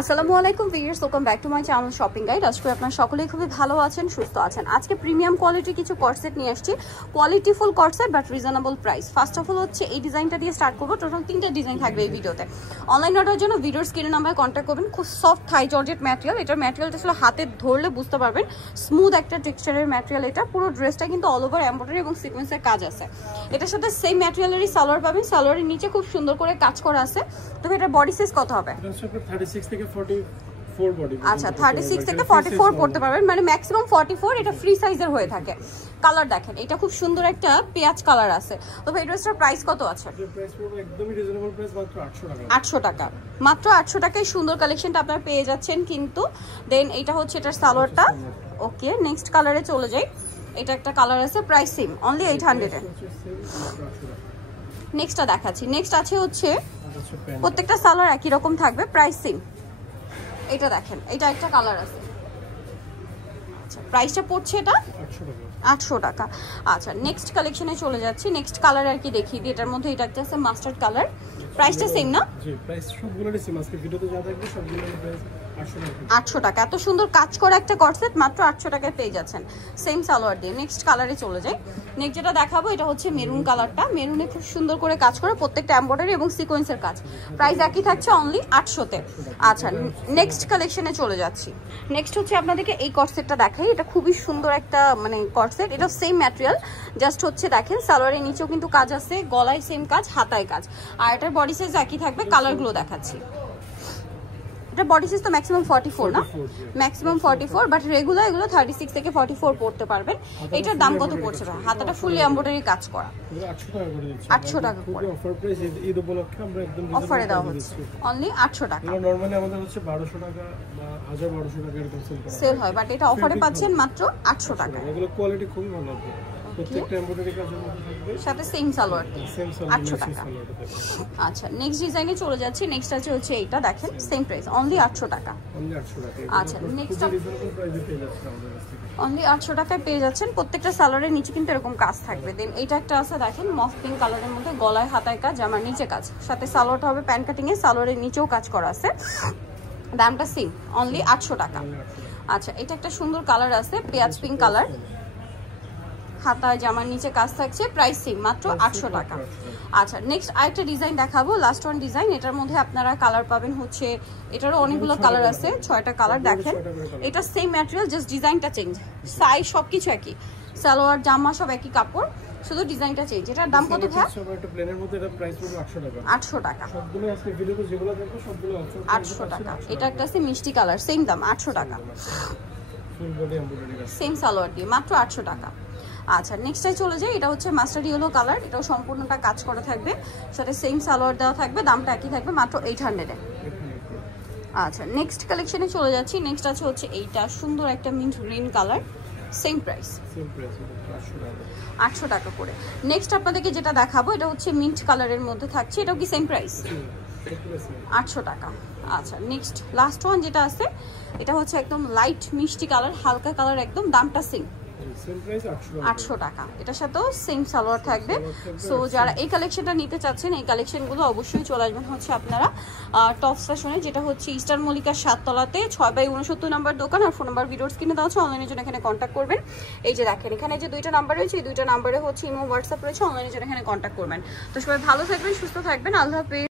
আসসালামু আলাইকুম viewers, welcome back to my channel shopping guide. আজকে আপনারা সকলেই খুবই ভালো আছেন, সুস্থ আছেন। আজকে প্রিমিয়াম কোয়ালিটির কিছু কর্সেট নিয়ে আসছি, qualityful corset but reasonable price. First of all হচ্ছে এই ডিজাইনটা দিয়ে স্টার্ট করবো। টোটাল 3টা ডিজাইন থাকবে এই ভিডিওতে। অনলাইন অর্ডারের জন্য ভিডিওর স্ক্রিনে নাম্বারে কন্ট্যাক্ট করবেন। খুব সফট থাই জর্জেট ম্যাটেরিয়াল। এটার ম্যাটেরিয়ালটা আসলে হাতে ধরলে বুঝতে পারবেন স্মুথ একটা টেক্সচারের ম্যাটেরিয়াল। এটা পুরো ড্রেসটা কিন্তু অল ওভার এমব্রয়ডারি এবং সিকোয়েন্সের কাজ আছে। এটার সাথে সেম ম্যাটেরিয়ালেরই সালোয়ার পাবেন। সালোয়ারের নিচে খুব সুন্দর করে কাজ করা আছে। তবে এটার বডি সাইজ কত হবে? 36 থেকে 44 বডি। আচ্ছা, 36 থেকে 44 পড়তে পারবেন, মানে ম্যাক্সিমাম 44। এটা ফ্রি সাইজের হয়ে থাকে। কালার দেখেন, এটা খুব সুন্দর একটা পেঁয়াজ কালার আছে। তবে এই ড্রেসটার প্রাইস কত আছে? প্রাইস পুরো একদমই রিজনেবল প্রাইস, মাত্র 800 টাকা। 800 টাকা, মাত্র 800 টাকায় সুন্দর কালেকশনটা আপনারা পেয়ে যাচ্ছেন। কিন্তু দেন এটা হচ্ছে এটার সালোয়ারটা। ওকে, নেক্সট কালারে চলে যাই। এটা একটা কালার আছে, প্রাইস সেম, অনলি 800 এ। নেক্সটটা দেখাচ্ছি। নেক্সট আছে হচ্ছে প্রত্যেকটা সালোয়ার একই রকম থাকবে, প্রাইস সেম। এটা দেখেন, এটা একটা কালার আছে। আচ্ছা, প্রাইসটা পড়ছে এটা 800 টাকা। আচ্ছা, নেক্সট কালেকশনে চলে যাচ্ছি। নেক্সট কালার আর কি দেখিয়ে দিই। এটার মধ্যে এটা একটা আছে মাস্টার্ড কালার। প্রাইসটা সেম না? জি, প্রাইস সবগুলোরই সেম। আজকে ভিডিওতে যা থাকবে সবগুলোর প্রাইস 800 টাকা। এত সুন্দর কাজ করা একটা কর্সেট মাত্র 800 টাকায় পেয়ে যাচ্ছেন, সেম সালোয়ার দিয়ে। নেক্সট কালারে চলে যাই। নেক্সট যেটা দেখাবো এটা হচ্ছে মেরুন কালারটা। মেরুনে খুব সুন্দর করে কাজ করা, প্রত্যেকটা এমব্রয়ডারি এবং সিকোয়েন্সের কাজ। প্রাইস একই থাকছে, অনলি 800 তে। আচ্ছা, নেক্সট কালেকশনে চলে যাচ্ছি। নেক্সট হচ্ছে আপনাদেরকে এই কর্সেটটা দেখাই। এটা খুবই সুন্দর একটা মানে কর্সেট। এটা সেম ম্যাটেরিয়াল, জাস্ট হচ্ছে দেখেন সালোয়ারের নিচেও কিন্তু কাজ আছে, গলায় সেম কাজ, হাতায় কাজ। আর এটার বডি সাইজ একই থাকবে। কালারগুলো দেখাচ্ছি। এটা বডি সাইজ তো ম্যাক্সিমাম 44 না? ম্যাক্সিমাম 44, বাট রেগুলার এগুলো 36 থেকে 44 পড়তে পারবেন। এটার দাম কত পড়ছে? হাতাটা ফুলি এমব্রয়ডারি কাজ করা, 800 টাকা করে। অফার প্রাইস ঈদ উপলক্ষে আমরা একদম অফারে দেওয়া হচ্ছে, অনলি 800 টাকা। নরমালি আমাদের হচ্ছে 1200 টাকা বা 1200 টাকা এরকম সেল হয়, বাট এটা অফারে পাচ্ছেন মাত্র 800 টাকা। এগুলো কোয়ালিটি খুবই ভালো হবে। প্রত্যেকটা এমব্রয়ডারি কাজের মধ্যে থাকবে, সাথে সেম সালোয়ার, 800 টাকা। আচ্ছা, নেক্সট ডিজাইনে চলে যাচ্ছি। নেক্সট আছে হচ্ছে এইটা দেখেন, সেম প্রাইস, অনলি 800 টাকা। আচ্ছা, নেক্সট অনলি 800 টাকায় পেয়ে যাচ্ছেন। প্রত্যেকটা সালোয়ারের নিচে কিন্তু এরকম কাজ থাকবে। দেন এইটা একটা আছে দেখেন, মফ পিঙ্ক কালারের মধ্যে, গলায় হাতায় কাজ, জামার নিচে কাজ, সাথে সালোয়ারটা হবে প্যান্ট কাটিং এ, সালোয়ারের নিচেও কাজ করা আছে। দামটা সেম, অনলি 800 টাকা। আচ্ছা, এটা একটা সুন্দর কালার আছে, পেঁয়াজ পিঙ্ক কালার, হাতায় জামার নিচে কাজ থাকছে, প্রাইস সেম, মাত্র 800 টাকা। আচ্ছা, নেক্সট আরেকটা ডিজাইন দেখাবো, লাস্ট ওয়ান ডিজাইন। এটার মধ্যে আপনারা কালার পাবেন হচ্ছে, এটারও অনেকগুলো কালার আছে, 6টা কালার দেখেন। এটা সেম ম্যাটেরিয়াল, জাস্ট ডিজাইনটা চেঞ্জ, সাইজ সবকিছু একই, সালোয়ার জামা সব একই কাপড়, শুধু ডিজাইনটা চেঞ্জ। এটার দাম কত ভাই? একটা প্লেনের মধ্যে এটা প্রাইস পুরো 800 টাকা। 800 টাকা, সবগুলো আজকে ভিডিওতে যেগুলো দেখো সবগুলো 800 টাকা। এটা একটা আছে মিষ্টি কালার, সেম দাম 800 টাকা, ফুল বডি এমব্রয়ডারি কাজ, সেম সালোয়ার দিয়ে, মাত্র 800 টাকা। আচ্ছা, নেক্সটটাই চলে যাই। এটা হচ্ছে মাস্টার্ড ইয়েলো কালার। এটাও সম্পূর্ণটা কাজ করা থাকবে, সাথে সেম সালোয়ার দেওয়া থাকবে, দামটা একই থাকবে, মাত্র 800 এ। আচ্ছা, নেক্সট কালেকশনে চলে যাচ্ছি। নেক্সট আছে হচ্ছে এইটা সুন্দর একটা mint green colour, same price 800 টাকা করে। নেক্সট আপনাদেরকে যেটা দেখাবো এটা হচ্ছে মিন্ট কালারের মধ্যে থাকছে, এটাও কি সেম প্রাইস? 800 টাকা। আচ্ছা, নেক্সট লাস্ট ওয়ান যেটা আছে এটা হচ্ছে একদম লাইট মিষ্টি কালার, হালকা কালার একদম, দামটা সেম, 800 টাকা। এটার সাথেও সেম সালোয়ার থাকবে। সো যারা এই কালেকশনটা নিতে চাচ্ছেন, এই কালেকশনগুলো অবশ্যই চলে আসবেন হচ্ছে আপনারা টপস ফ্যাশনে, যেটা হচ্ছে ইস্টার্ন মল্লিকার 7 তলাতে 6/69 নাম্বার দোকান। আর ফোন নাম্বার ভিডিওস কিনে দেওয়া হচ্ছে, অনলাইনের জন্য এখানে কন্ট্যাক্ট করবেন। এই যে দেখেন, এখানে যে 2টা নাম্বার রয়েছে, এই 2টা নাম্বারে হচ্ছে ইমো হোয়াটসঅ্যাপ রয়েছে, অনলাইনের জন্য এখানে কন্ট্যাক্ট করবেন। তো সবাই ভালো থাকবেন, সুস্থ থাকবেন, আল্লাহ হাফেজ।